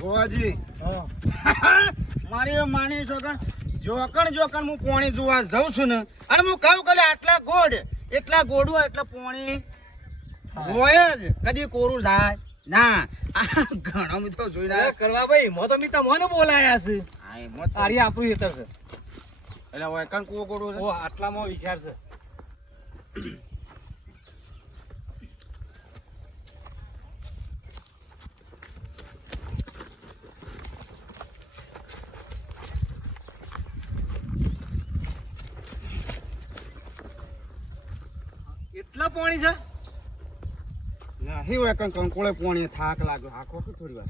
ગોવાજી મારી માની છોકર જોકણ હું પોણી જોવા જાઉં છું ને અને હું કહું કે આટલા ગોળ એટલા ગોળું એટલે પોણી હોય જ કદી કોરું જાય ના ઘણો મિત્રો જોઈ રહ્યા કરવા ભાઈ મો તો મી તમને બોલાયા છે આરી આપણું હેતર છે એટલે હોય કાં કુવો કોરું છે ઓ આટલામાં વિચાર છે એટલા પાણી છે નહીં હોય કાં કંકોળે પોણી થાક લાગ્યો આખો કે થોડી વાર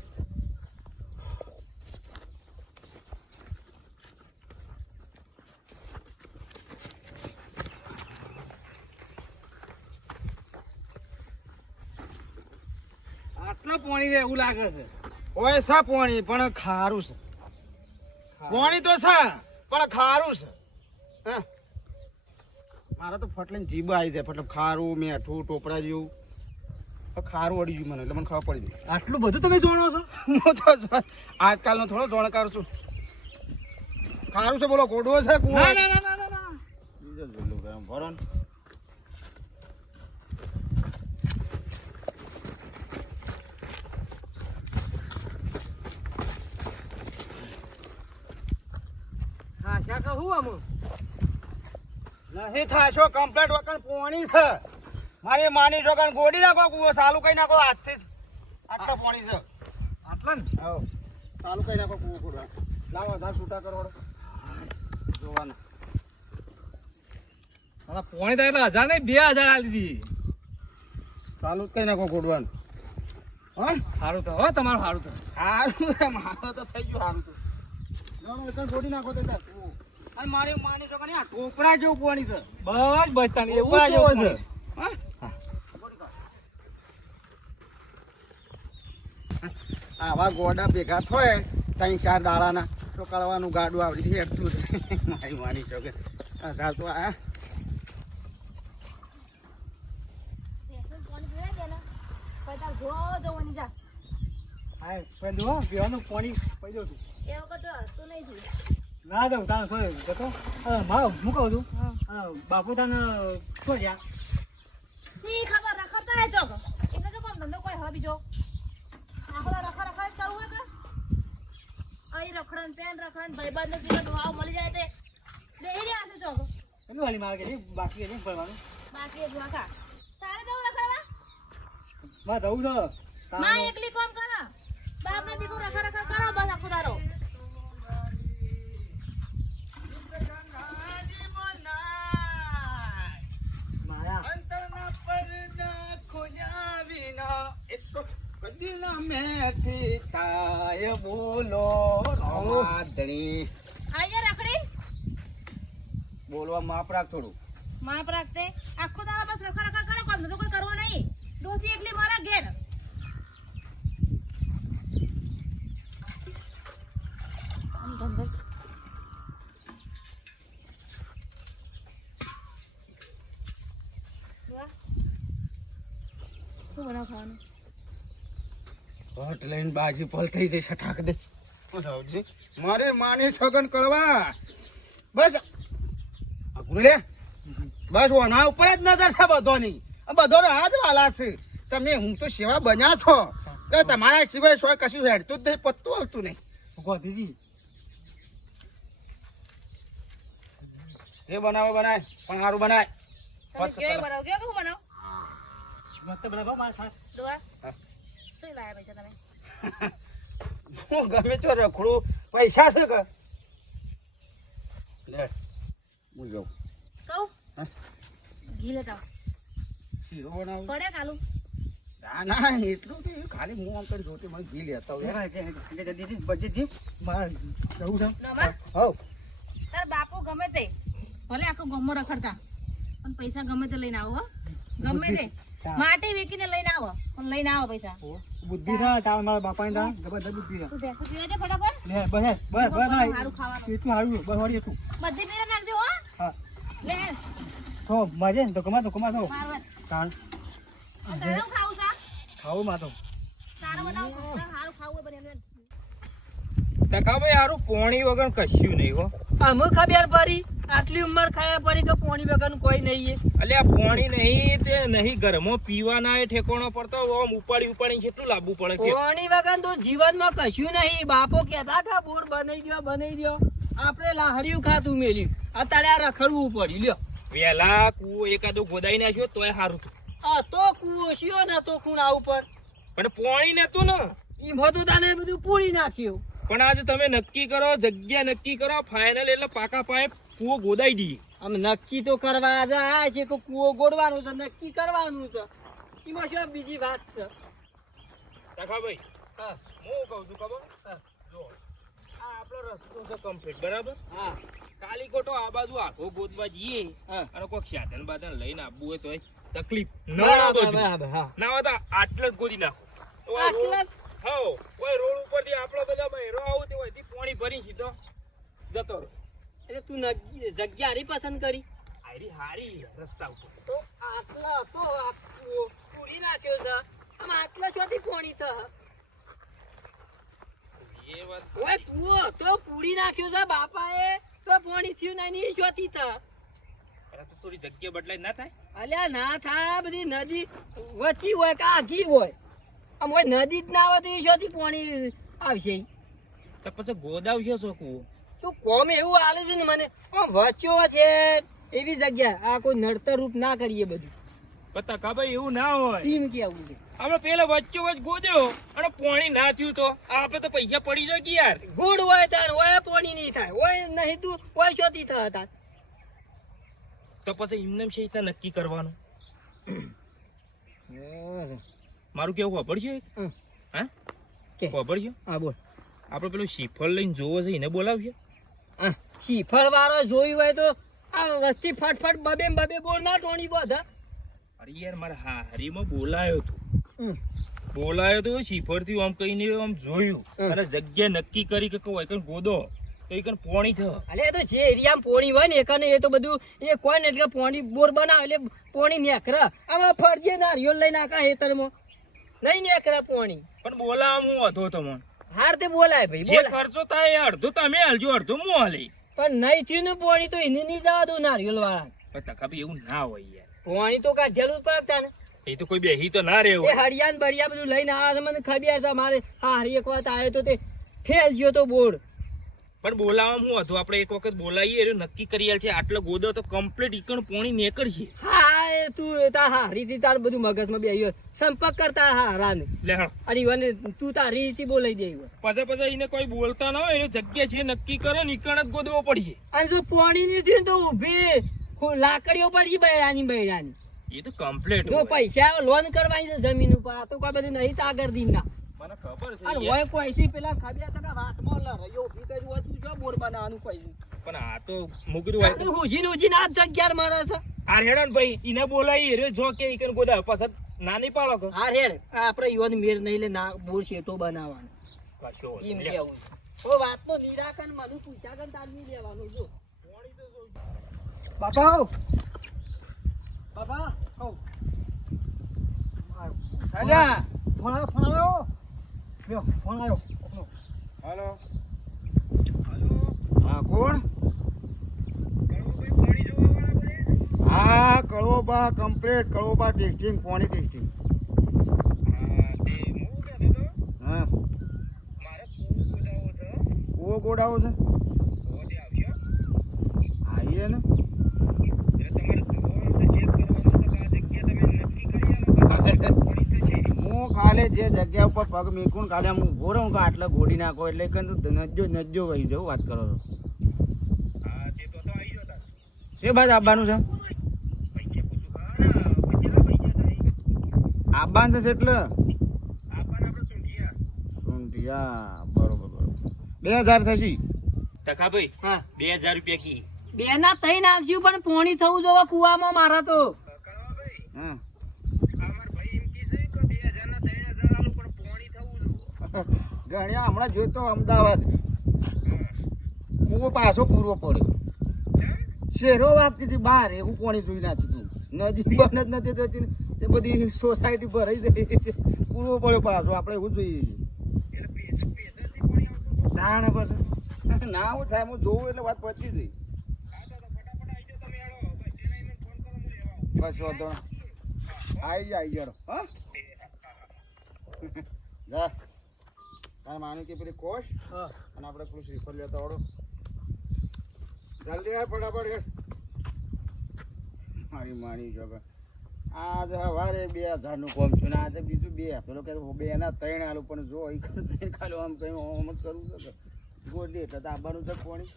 આટલા પાણી એવું લાગે છે ઓય સા પોણી પણ ખારું છે પોણી તો છે પણ ખારું છે હા મારા તો ફટલે જીભ આવી જાય મતલબ ખારું મીઠું ટોપરા જેવું ખારું અડી ગયું મને એટલે મને ખબર પડી ગઈ આટલું બધું તમે જાણો છો હું તો આજકાલનો થોડો જાણકાર છું ખારું છે બોલો ગોડવો છે કુવો ના ના ના ના ના બીજો જોલો ગરમ ભરો ને હા શાકા હું આમ નહીં થાશો કમ્પ્લેટ વખત પોણી છે મારી માની છોકરાને ગોડી નાખો કુવો ચાલુ કરી નાખો આજથી આટલા પોણી છે આટલા ને હા ચાલુ કરી નાખો કુવો ખોડવા લાવો ધાર છૂટા કરો જોવાના હા પોણી તો એટલે 1000 નહીં 2000 આલી દીધી ચાલુ જ કરી નાખો ખોડવાનું હા સારું તો હો તમારું સારું તો સારું છે મારો તો થઈ ગયું સારું તો એકણ ગોડી નાખો તો તાર કુવો અને મારી માની છોકરાને આ ટોપરા જેવું પોણી છે બસ બચતાની એવું ટોપરા જ જેવું છે પોણી. હા આવા ગોડા ભેગા થાય 3-4 દાડાના તો કરવાનું ગાડું આવડી હેઠતું મારી માની છોકરી આ તો આ હા પેલું હો પીવાનું પાણી પી દઉં છું ના દઉં તાને થોડું જતો મારો હું કહું છું બાપુ તને શું ગયા કેટલું હાલી મારે કે બાકી નહીં ફરવાનું મારે જવું છે મારા અંતરના પડદા ખોજા વિના એક કદી ના મેથી થાય બોલો રમાદણી બોલવા માપ રાખ થોડું માપ રાખતે આખો દાડો બસ રખા રખા કરો કામ તો કોઈ કરવો નહીં ડોસી એકલી મારા ઘેર શું બનાવ ખાવાનું હટ લઈને બાજી પલ થઈ જઈ છટાક દે જાવજી મારે માની છગન કરવા બસ લે બસ ઓના ઉપર જ નજર છે બધોની બધો આજ વાલા છે તમે હું તો સેવા બન્યા છો કે તમારા સિવાય સોય કશું હેડતું જ નહીં પત્તું આવતું નહીં ગોધીજી જે બનાવો બનાય પણ સારું બનાય તમે કેવું બનાવ કેવું હું બનાવ મસ્ત બનાવો મારા સાથ દુઆ હા. શું લાયા પૈસા તમે હું ગમે તો રખડું પૈસા છે કે લે હું જાઉં કહું હા? ઘી લેતા આવો. શીરો બનાવું પડે કાલું ના એટલું તો ખાલી હું આમ કરી જોતી મને ઘી લેતા હોય દીદી બજેટજી મારે જવું છે નમા હવ તાર બાપુ ગમે તે ભલે આખો ગમો રખડતા પણ પૈસા ગમે તે લઈને આવો હો ગમે તે માટી વેચીને લઈને આવો પણ લઈને આવો પૈસા બુદ્ધિ થાય તાર મારા બાપાની તા જબરદસ્ત બુદ્ધિ છે તું ભેંસું પીવે છે ફટાફટ લે બસ ના સારું ખાવાનું એટલું સારું બસ વાળી એટલું બધી પીરે નાખજો હો હા લે તો મજે તો કમા તો મારવા તાણ તારું ખાવું છે ખાવું માં તો તારું બનાવ સારું ખાવું હોય બને ટકાભાઈ હારું પોણી વગર કશું નહીં હો. અમે ખબર પડી આટલી ઉંમર ખાયા પડી કે પોણી વગરનું કોઈ નહીં અલ્યા પોણી નહીં તે નહીં ઘરમાં પીવાના એ ઠેકોણો પડતો આમ ઉપાડી કેટલું લાવવું પડે કે પોણી વગર તો જીવનમાં કશું નહીં. બાપો કહેતા કે બોર બનાવી દો આપણે લાહડીયું ખાતું મેલ્યું અત્યારે આ રખડવું પડ્યું લ્યો. વેલા કૂવો એકાદો ગોદાઈ નાખ્યો તોય સારું હતું. આ તો કૂવો શિયો ને તો કુણ આવું પણ પોણી નતું ને ઈ મોતું તાને બધું પૂરી નાખ્યું. પણ આજે તમે નક્કી કરો જગ્યા નક્કી કરો ફાઇનલ એટલે પાકા પાયે કૂવો ગોદાઈ દઈએ. આમ નક્કી તો કરવા આજે આયા છે કે કૂવો ગોડવાનું છે નક્કી કરવાનું છે એમાં શું બીજી વાત છે. ટકાભાઈ હા હું કહું છું ખબર જો આ આપણો રસ્તો છે કમ્પ્લીટ બરાબર. હા કાલીકોટો આ બાજુ આખો ગોદવા જઈએ હા. અને કોઈ સાધન બાધન લઈને આવવું હોય તો તકલીફ બરાબર હા ના હોય તો આટલે જ ગોદી નાખો. તો આ આટલા રોડ- હાઉ, કોઈ રોડ ઉપરથી આપણો બધા બહેરો આવું તે હોયથી પાણી ભરી સીધો જતો રહો. એટલે તું જગ્યા હારી પસંદ કરી આયરી હારી રસ્તા ઉપર તો આટલા તો આ કૂવો પૂરી નાખ્યો છે આમ આટલા શોથી પોણી થા એ વાત ઓય કૂવો તો પૂરી નાખ્યો છે બાપાએ તો પોણી થયું નહીં એ શોથી થા. અરે તો થોડી જગ્યા બદલાય ના થાય. અલ્યા ના થા બધી નદી વચ્ચી હોય કે આઘી હોય આમ હોય નદી જ ના હોય તો એ શોથી પોણી આવશે. તો પછી ગોદાવશો છો કૂવો. તું કોમ એવું હાલે છે ને મને આમ વચ્ચો છે એવી જગ્યા આ કોઈ નડતર રૂપ ના કરીએ બધું પણ ટકાભાઈ એવું ના હોય. ટીમ કેવું છે આપણે પેલા વચ્ચે વચ્ચ ગોદ્યો અને પાણી ના થયું તો આપણે તો પૈસા પડી જાય કે યાર. ગુડ હોય તાર હોય પોણી નહીં થાય હોય નહીં તું હોય શોથી થતા તો પછી એમને છે રીતે નક્કી કરવાનું. મારું કેવું ખબર છે હમ. હા કે? ખબર છે હા બોલ આપણે પેલું શ્રીફળ લઈને જોવો છે એને બોલાવશે. શ્રીફળ વાળો જોયું હોય તો આ વસ્તી ફટફટ બબે બોલ ના ટોણી બધા અરે યાર મારા હારીમાં બોલાયો તો હમ. શ્રીફળ થી આમ કહીને આમ જોયું હમ. અને જગ્યા નક્કી કરી કે કોઈ કઈ ગોદો તો એ કઈ પોણી થ. અલે એ તો જે એરિયામાં પોણી હોય ને એકને એ તો બધું એ કોઈ ને એટલે પોણી બોર બનાવે એટલે પોણી નેકરા આમાં ફરજે નારિયેળ લઈને આખા હેતરમાં નહીં નેકરા પોણી પણ બોલાવ હું હતો તમને હાર તે બોલાય ભાઈ જે બોલાય ખર્ચો થાય એ અડધો તમે હાલજો અડધો હું હાલી. પણ નહીં થયું ને પોણી તો એને નહીં જવા દઉં નારિયેળ વાળા પણ ટકાભાઈ એવું ના હોય યાર. પોણી તો કાઢેલું જ પડતા ને એ તો કોઈ બેહી તો ના એ રહેવું. હરિયાણ બરિયા બધું લઈને આવે છે મને ખબર છે મારે હા હરી એક વાત આવ્યો તો તે ફેલ ગયો તો બોર પણ બોલાવવામાં હું હતું આપણે એક વખત બોલાવીએ એટલે નક્કી કરી છે આટલો ગોદો તો કમ્પ્લીટ ઈકણ પોણી નીકળશે. હા એ તું તાર હારીથી તાર બધું મગજમાં બેહ્યો સંપર્ક કરતા હારાને લે હા અરે ઈવન તું તારી રીતે બોલાઈ દે પછી એને કોઈ બોલતા ના હોય એને જગ્યા છે નક્કી કરો ને ઈકણ જ ગોદવો પડશે. અને જો પોણી નહીં થયું તો ઊભી લાકડીઓ પડી બૈરાની એ તો કમ્પ્લીટ જો પૈસા લોન કરવાની છે જમીન ઉપર આ તો કોઈ બધું નહીં તાગર દીન ના મને ખબર છે અને યાર. હોય કોઈ પેલા ખબર છે કે વાતમાં લડ્યો ઊભી કરી હોય તું જો બોર બનાવવાનું કોઈ પણ આ તો મુગરું હોય તો હુજીને આ જગ્યા મારે છે આ હેડન ભાઈ એને બોલાવી રે જો કે ઈકણ ગોદા પછી નાની પાડો કે હા રેડ આપણે યુવાન મેર નહીં લે ના બોર શેટો બનાવવાનો કશો એમ લે. કેવું છે ઓ વાતનો નિરાકરણ મને પૂછ્યા કન તાર નહીં લેવાનું જો બાપા આવ બાપા આવ અલ્યા ફોન આવ્યો લ્યો ફોન આવ્યો હાલો હા કોણ હા કળોબા કમ્પ્લીટ કળોબા ટેસ્ટિંગ પાણી ટેસ્ટિંગ હા કૂવો ગોડાવો છે આવીએ ને હું કાલે જે જગ્યા ઉપર પગ મીકું કાલે હું ઉભો રહું કે આટલે ગોડી નાખો એટલે કે નજ્જો વહી જવું વાત કરો છો શું બાદ આવવાનું છે આવવાનું છે એટલે સુંઢિયા બરોબર 2000 થશે ટકાભાઈ હા 2000 રૂપિયા કી બે ના તઈ નાખશું પણ પોણી થવું જોવા કુવામાં મારા તો હા ગણ્યા હમણાં જોઈતો અમદાવાદ કૂવો પાછો પૂરવો પડ્યો શેરો વાગતી હતી બહાર એવું પાણી જોઈ નાખ્યું તું નદી બંધ જ નથી થતી તે બધી સોસાયટી ભરાઈ જાય પૂરવો પડ્યો પાછો આપણે એવું જોઈએ છીએ ના ને પછી ના હું થાય હું જોઉં એટલે વાત પતી ગઈ. બસ વાંધો નહીં. આવી જાડો હા જા તારે માનું કે પેલી કોશ અને આપણે પેલું શ્રીફળ લેતા આવડો જલ્દી આવ ફટાફટ હેડ. મારી માની જો આજે સવારે 2000 કોમ છું ને આજે બીજું 2 પેલો કે 2 ના 3 આલું પણ જો ખાલી આમ કઈ આમ જ કરવું છે ગોડી એટલે દાબાનું છે કોણી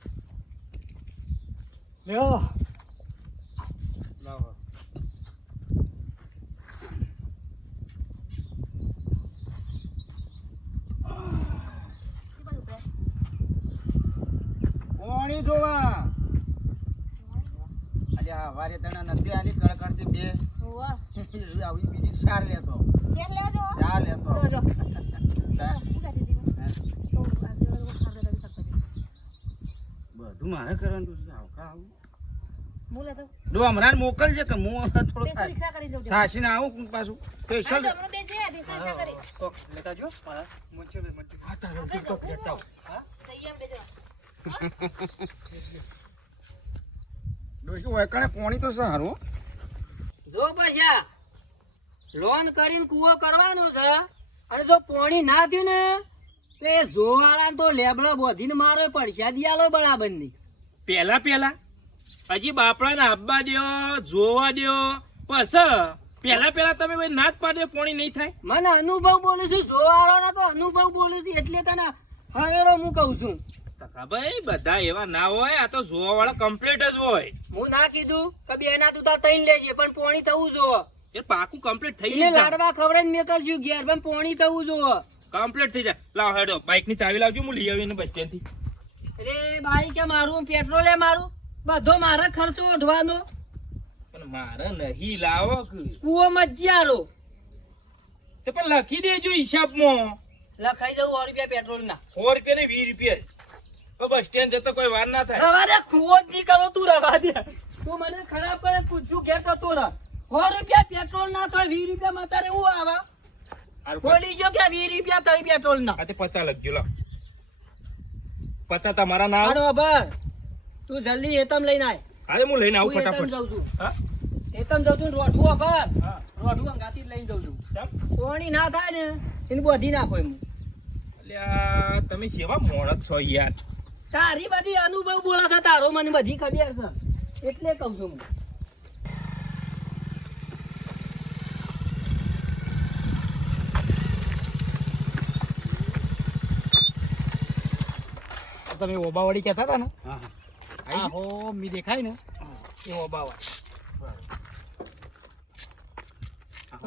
લ્યો લાવો કોણી જોવા આજે સવારે તને નથી આની કડકડતી 2 હોવા આવી બીજી 4 લેતો ચેક લેજો 4 લેતો જો હું કહેતી હતી તો આજે લોકો ખાવા કરી શકતા બધું મારે કરવાનું છે આવકા આવું હું લેતો જો હમણાં મોકલજે કે હું થોડો બેસો રિક્ષા કરી જજો થાશીને આવું પાછું સ્પેશિયલ હમણાં બે છે રિક્ષા કરી કોક લેતા જો મારા મુંચે હા તારો ટીકટોક લેતા આવ. દઈએ એમ લેજો ડોશી ઓયકણે પોણી તો સારું જો પૈસા લોન કરીને કૂવો કરવાનો છે અને જો પોણી ના થયું ને તો એ જોવાળા તો લેબડો બોધીને મારો પડશે દિયાલો બરાબર ની પેલા હજી બાપડાને આપવા દ્યો જોવા દ્યો પેલા તમે ભાઈ નાચ પાડે પોણી નહીં થાય. મને અનુભવ બોલું છું જોવાળો ના તો અનુભવ બોલું છું એટલે તને હવેરો હું કહું છું કાકા ભાઈ બધા એવા ના હોય, આ તો જોવા વાળા કમ્પ્લીટ જ હોય. હું ના કીધું કે બેના તું તાર તૈન લેજે પણ પોણી થવું જોવો એ પાકું કમ્પ્લીટ થઈ એને જાય, લાડવા ખવડાવીને મેકલશું ઘેર પણ પોણી થવું જોવો કમ્પ્લીટ થઈ જાય. લાવ હેડો બાઇક ની ચાવી લાવજો, હું લઈ આવીને બસ સ્ટેન્ડ થી. અરે ભાઈ કે મારું પેટ્રોલ એ મારું બધો મારા ખર્ચો ઉઠવાનો પણ મારે નહીં લાવો કે. કૂવો મજ્જારો તે પણ લખી દેજો હિસાબમાં લખાઈ દઉં 100 રૂપિયા પેટ્રોલ ના 100 રૂપિયા ને 20 રૂપિયા. તો બસ સ્ટેન્ડ જતો કોઈ વાર ના થાય. રવા દે કૂવો જ નહીં કરો તું રવા દે તું મને ખરાબ કરે પૂછું ઘેર જતો રહ 100 રૂપિયા પેટ્રોલ ના તો 20 રૂપિયા માં તારે હું આવા બોલી જો કે 20 રૂપિયા તઈ પેટ્રોલ ના આ તે 50 લખજો લો. 50 તમારા ના આવે. બરાબર તું જલ્દી એતમ લઈને આય અરે હું લઈને આવું હું એતમ ફટાફટ. જાઉં છું હા એતમ જાઉં છું રોઠું અભર રોઠું અંગાતી જ લઈને જાઉં છું કેમ? પોણી ના થાય ને એને બોધી નાખો એમ અલ્યા તમે કેવા મોણસ છો યાર. તારી બધી અનુભવ બોલા છે તારો મને બધી ખબર છે એટલે કહું છું હું તમે ઓબાવાડી કહેતા હતા ને હા હા હા હો મી દેખાય ને એ ઓબાવાડી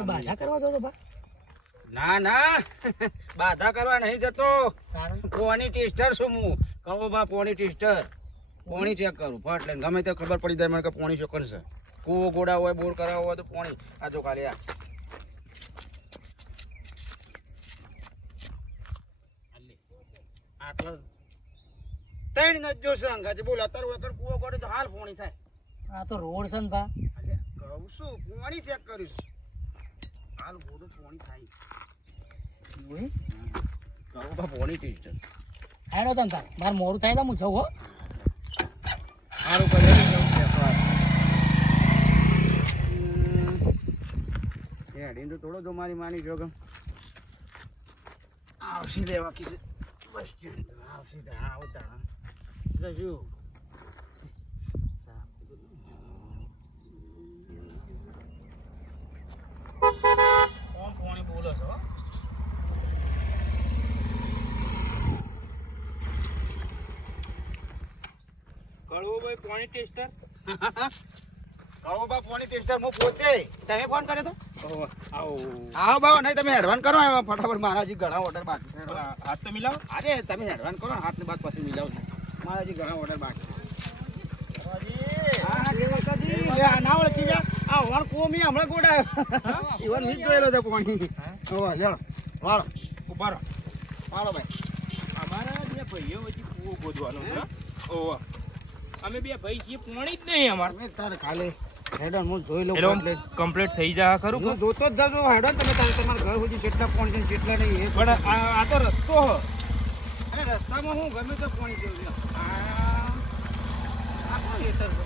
બાધા કરવા દો તો બા ના ના બાધા કરવા નહીં જતો. કારણ પોણી ટેસ્ટર છું હું. કહો બા પોણી ટેસ્ટર. પોણી ચેક કરું ફટ લઈને ગમે તે ખબર પડી જાય મને કે પોણી ચોકન છે. કૂવો ગોડા હોય બોર કરાવો હોય તો પોણી આ જો ખાલી આ આટલો 3 ન જોશે અંગાજી બોલ અત્યારે વગર કૂવો ગોડે તો હાલ પોણી થાય. આ તો રોડ છે ને બા અરે કહું છું પોણી ચેક કરીશ હાલ ગોડું પોણી થાય. કહો બા પોણી ટેસ્ટર. હેડો તમ તાર મારે મોડું થાય તો હું જઉં હો સારું કરે હેડીને તો થોડો જો મારી માની જોગમ આવશી લેવા કીધું બસ સ્ટેન્ડ આવશી આવતા જશું કોણ પોણી બોલો છો કળવુભાઈ પોણી ટેસ્ટર. કહો બા પોણી ટેસ્ટર હું પોતે તમે ફોન કર્યો તો આવો આવો બાવો નહીં તમે હેડવાન કરો ફટાફટ મારા હજી ઘણા ઓર્ડર બાકી છે. હાથ તો મિલાવો. અરે તમે હેડવાન કરો હાથ ની બાદ પછી મિલાવ છો મારા હજી ઘણા ઓર્ડર બાકી હા જે વખતથી લે આ ના ઓળખી જા આ વણ કોમી હમણાં ગોડાયો ઈવન મીજ જોયેલો છે પોણી ઓવા લેડો વાળો ઉભા રહો. વાળો ભાઈ અમારા બે ભાઈઓ વચ્ચે કૂવો ગોદવાનો છે. ઓવા અમે બે ભાઈ છીએ, પોણી જ નહીં અમારે. તમે તારે ખાલી હેડવાન હું જોઈ લઉં એટલે એટલે કમ્પ્લીટ થઈ જાય ખરું. હું જોતો જ જાજો હેડવાન તમે તારે તમારા ઘર સુધી જેટલા પોણ છે જેટલા નહીં એ પણ આ તો રસ્તો હ. અરે રસ્તો વરસાદમાં હું ગમે તો પાણી જેવું છે. આ કોણ ખેતર છે?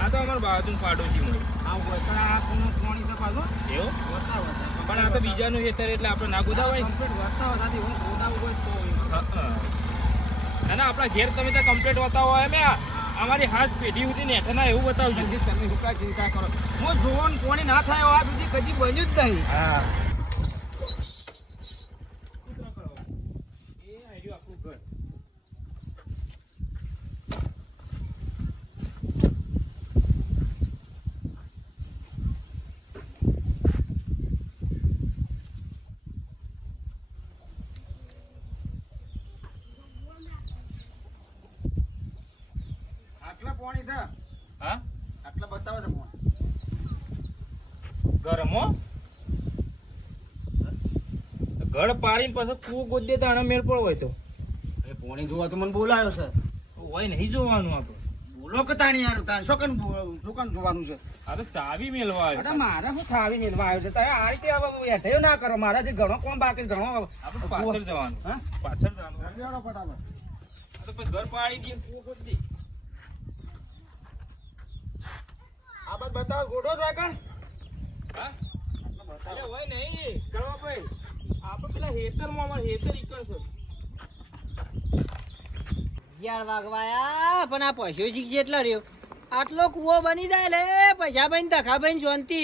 આ તો અમારા બાજુનું પાડોશી મળે આ વરસાદ આ કોનું પાણી છે પાછું? એવું વરસાદ. પણ આ તો બીજાનું ખેતર એટલે આપણે ના ગોદાવાય ને. કમ્પ્લીટ વરસાદ વરસાદી હું ગોદાવું હોય તો ના ના આપણા ઘેર તમે તો કમ્પ્લીટ બતાવો એમ અમારી હાથ પેઢી સુધી નેઠના એવું બતાવજો. હજી તમે શું કાંઈ ચિંતા કરો? હું જોવાનું પાણી ના થાય આ સુધી કદી બન્યું જ નહીં. હા એ આવ્યું આપણું ઘર. આટલા પાણી છે. હા આટલા બતાવો છે પાણી. ગરમ હો ઘર પાડીને પછી કૂવો ગોદ દે તાણે મેળ પડવો હોય તો એ પાણી જોવા તો મને બોલાયો છે. હોય નહીં જોવાનું આપણે. બોલો કે તાણી યાર તાણ શું કન જોવાનું છે? આ તો ચાવી મેળવા અરે આવ્યો મારે શું થાવી મેળવા આવ્યો છે? તમે આ રીતે હવે હેઠેયો ના કરો. મારા જે ઘણો કોમ બાકી ઘણો આપણે પાછળ જવાનું. હા? પાછળ જવાનું લેવડો ફટાફટ. આ તો પછી ઘર પાડી દઈએ કૂવો ગોદ દે. આ બાદ બતાવો ગોડો જ વાગણ. હા અરે હોય નહીં કરવા ભાઈ આપણે પેલા હેતરમાં અમારે હેતર ઈકણ છે 11 વાગવાયા પણ આ પૈસો શીખ જેટલો રહ્યો આટલો કૂવો બની જાય લે પૈસા ભાઈ તખા ભાઈ શાંતિ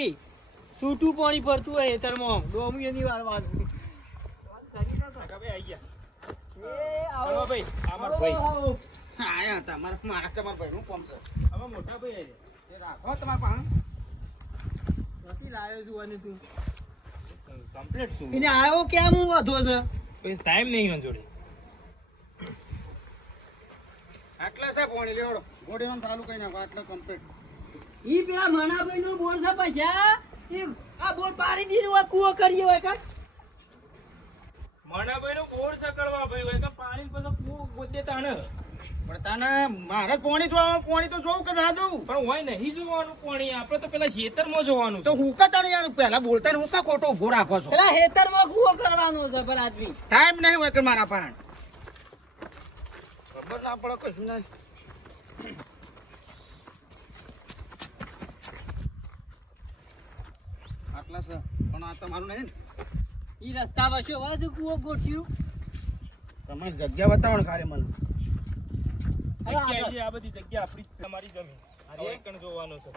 છૂટું પાણી પડતું હોય હેતરમાં ડોમી એની વાળવાનું કાકા ભાઈ આવી ગયા. એ આવો આવો ભાઈ આ મારા ભાઈ આવો. આયા હતા મારા તમારા ભાઈનું કોમ છે. આમાં મોટા ભાઈ આવી એ રાખો તમારા પાસે. નથી લાવ્યો છું અને તું કમ્પ્લીટ શું એને આવ્યો કેમ હું વધો છે પછી ટાઈમ નહીં એના જોડે. આટલા છે પાણી લેવડો. ગોડીનો ચાલુ કરી નાખો. આટલા કમ્પ્લીટ. ઈ પેલા મણાભાઈ નો બોર છે પૈસા ઈ આ બોર પાડી દીધું હોય કૂવો કરીએ હોય કા મણાભાઈ નો બોર સકળવા ભાઈ હોય કે પાણી પછી કૂવો ગોદે તાણે પણ તાને મારે પાણી જોવા પાણી તો જોવું કે ના જોવું? પણ હોય નહીં જોવાનું પાણી આપણે તો પેલા ખેતરમાં જોવાનું તો હું કા તારે યાર પહેલા બોલતા ને હું કા ખોટો ઉભો રાખો છો? પેલા હેતરમાં કૂવો કરવાનો છે પેલા આદમી ટાઈમ નહીં હોય કે મારા પાસે. ખબર ના પડે કશું નહીં. આટલા છે પણ આ તમારું નહીં ને? ઈ રસ્તા વચ્ચે હોય છે કૂવો ગોઠ્યું તમારી જગ્યા બતાવો ને ખાલી મને. જગ્યા છે, આ બધી જગ્યા આપણી જ છે અમારી જમીન હવે એકણ જોવાનું છે.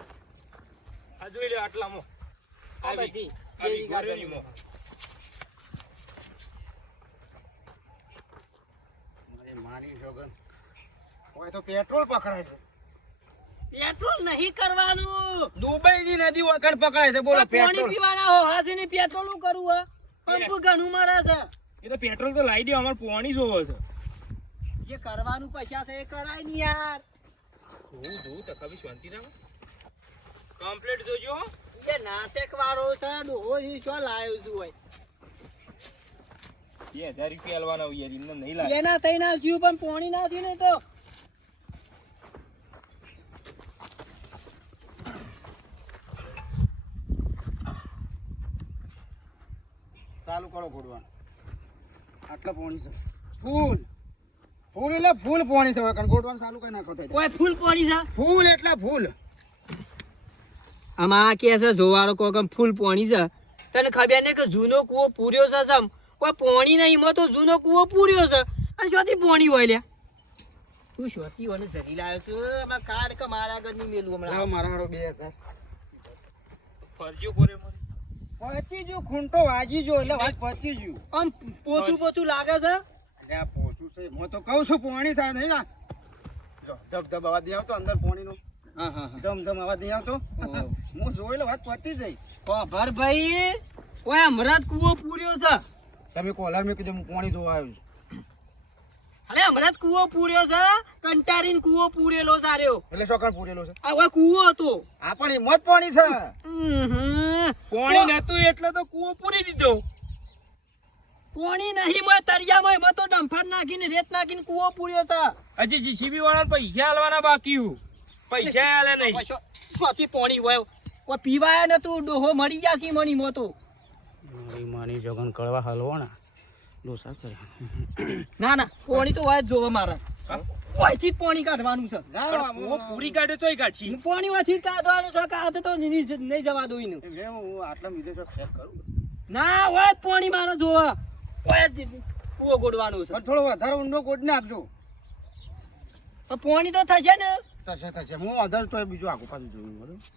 આ જોઈ લે આટલામાં આ આવી બધી આવી દેવી ગોળીની ગાડી. મોહ. મારી જોગન હોય તો પેટ્રોલ પકડાય છે. પેટ્રોલ નહીં કરવાનું દુબઈ ની નદી વખત પકડાય છે. બોલો પાણી પેટ્રોલ. પીવાના હો હાસે ને પેટ્રોલ નું કરવું હે પંપ ઘણું મારે છે એ તો પેટ્રોલ તો લાવી દે અમારે પાણી જોવો છે. જે કરવાનું પૈસા છે એ કરાય નહીં યાર જોઉં તો કભી શાંતિ રાખો કમ્પ્લીટ જોજો એ નાટક વાળો છે ડોહો ઈ શું લાવ્યો છું હોય 2000 રૂપિયા આલવાના હોય યાર એમને નહીં લાગે એના તઈ ના જીવ પણ પાણી ના થયું ને તો ચાલુ કરો ગોડવાનું. આટલા પાણી છે. ફૂલ ફૂલ એટલે ફૂલ પાણી છે. કારણ ગોડવાનું ચાલુ કરી નાખો. થાય કોઈ ફૂલ પાણી છે ફૂલ એટલે ફૂલ. આમાં આ કે છે જોવાળો કોક ફૂલ પાણી છે તને ખબર ને કે જૂનો કૂવો પૂર્યો છે સમ કોઈ પાણી નહીં એમાં તો જૂનો કૂવો પૂર્યો છે અને શોથી પાણી હોય લ્યા તું શોથી હોય જરી લાવ્યો છું આમાં કાર કે મારા આગળ નહીં મેલું લાવો હમણાં મારા હારો 2000. ફરજો પોરે મોરે પચી જો ખૂંટો વાજી જો એટલે વાત પચી ગયું. આમ પોચું પોચું લાગે છે એટલે આ પોસું છે. હું તો કહું છું પાણી થાય નહીં આ. જો ધબ ધબ અવાજ નહીં આવતો અંદર પાણીનો. હા હા ધમ ધમ અવાજ નહીં આવતો. હું જોઈ એટલે વાત પતી જઈ. ભર ભાઈ ઓય હમણાં જ કૂવો પૂર્યો છે તમે કોલર મેં કીધું હું પાણી જોવા આવ્યું છું. અરે હમણાં જ કૂવો પૂર્યો છે કંટારીને કૂવો પૂરેલો સાર્યો એટલે શોકણ પૂરેલો છે. આ હવે કૂવો હતો આ પણ હિંમત પાણી છે. પાણી નતું એટલે તો કૂવો પૂરી દીધો પાણી નહીં મોય તરિયામાં એમાં તો ડંફર નાખીને રેત નાખીને કૂવો પૂર્યો છે હજી જીસીબી વાળા પૈસા આલવાના બાકી હું પૈસા આલે નહીં સ્વાતી પાણી હોય કોઈ પીવાય નતું ડોહો મરી ગયા છે મની મોતો મારી માની જોગન કળવા હલવો ને લોસા કરે ના ના પોણી તો હોય જ જોવે મારે હા? ઓયથી જ પોણી કાઢવાનું છે પણ કૂવો પૂરી કાઢ્યો તોય કાઢશી પોણી ઓયથી જ કાઢવાનું છે કાઢે તો નહીં જવા દઉં એનું હું આટલા મીધે ચેક કરું ના હોય જ પોણી મારે જોવે હોય જ કૂવો ગોડવાનું છે પણ થોડો વધારે ઊંડો ગોડ નાખજો તો પોણી તો થશે ને થશે હું વધારે તો બીજું આગળ પાછું જોયું બરોબર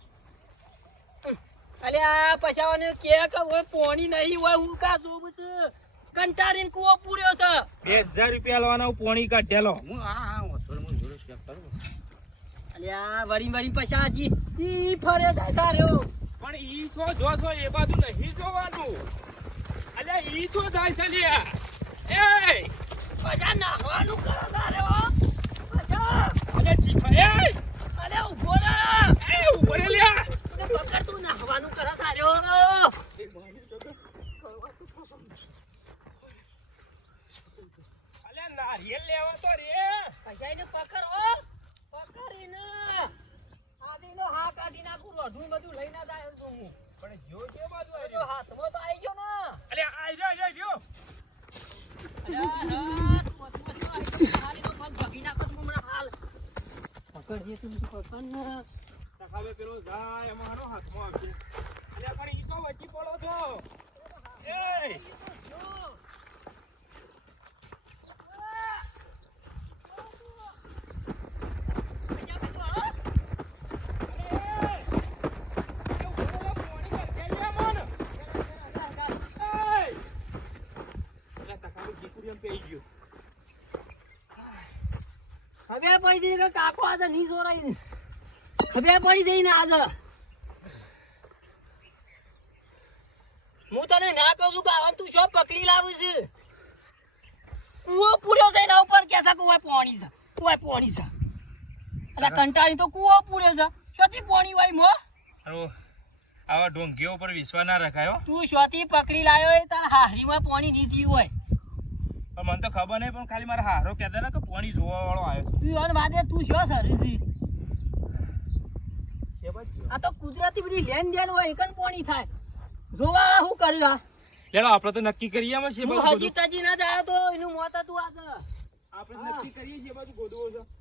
અલે આ પછાવાને કે હોય પોણી નહીં હોય હું કા જોવું છે કંટાળીને કૂવો પૂર્યો છે 2000 રૂપિયા લેવાના પોણી કાઢેલો હું હા વધારે હું જોડે ચેક કરું અલે આ વરી પછાજી ઈ ફરે જાય સાર્યો પણ ઈ છો જો છો એ બાજુ નહીં જોવાનું અલ્યા ઈ છો જાય છે લ્યા એ પછા નાહવાનું કરો સાર્યો પછા અલ્યા ચીફા એ અલે ઉભો રે ઉભો રે લ્યા પકડ તું નાહવાનું કરો સાર્યો અલ્યા નારિયેલ લેવા તો રે પછાઈને પકડો પકડીને આદીનો હા કાઢી નાખું રોઢું બધું લઈને જાય તો હું પણ જો કે બાજુ તો આવ્યો હાથમાં તો આવી ગયો ને અલ્યા આઈ રહ્યો અલ્યા તું હારી તો પગ ભાગી નાખો તો હમણાં હાલ પકડજે તું પકડ ને તખાવે પેલો જાય અમારો હાથમાં આવશે અલ્યા પણ ઈ તો વચ્ચી પડો છો એ ખબર પડી જઈ કે કાકો આજે નહીં જોરાઈ ખબર પડી જઈ ને આજે હું તને ના કહું છું કે આવા તું શું પકડી લાવું છે કૂવો પૂર્યો છે એના ઉપર કે છે કે ઓય પોણી છે ઓય પોણી છે એટલે કંટાળી તો કૂવો પૂર્યો છે શોથી પોણી હોય મો હાલો આવા ઢોંગીઓ પર વિશ્વાસ ના રખાયો તું શોથી પકડી લાયો એ તાર હારીમાં પોણી દીધી હોય પણ મને તો ખબર નહીં પણ ખાલી મારા હારો કહેતા ને કે પોણી જોવા વાળો આવ્યો તું અન વાદે તું શું સરી આ તો કુદરતી બધી લેન દેન હોય એકન પોણી થાય જોવા શું કર્યું લેલો આપણે તો નક્કી કરીએ અમે છે હું બાજુ હજી તજી ના જાય તો એનું મોત હતું આજે આપણે નક્કી કરીએ છે બાજુ ગોદવો છે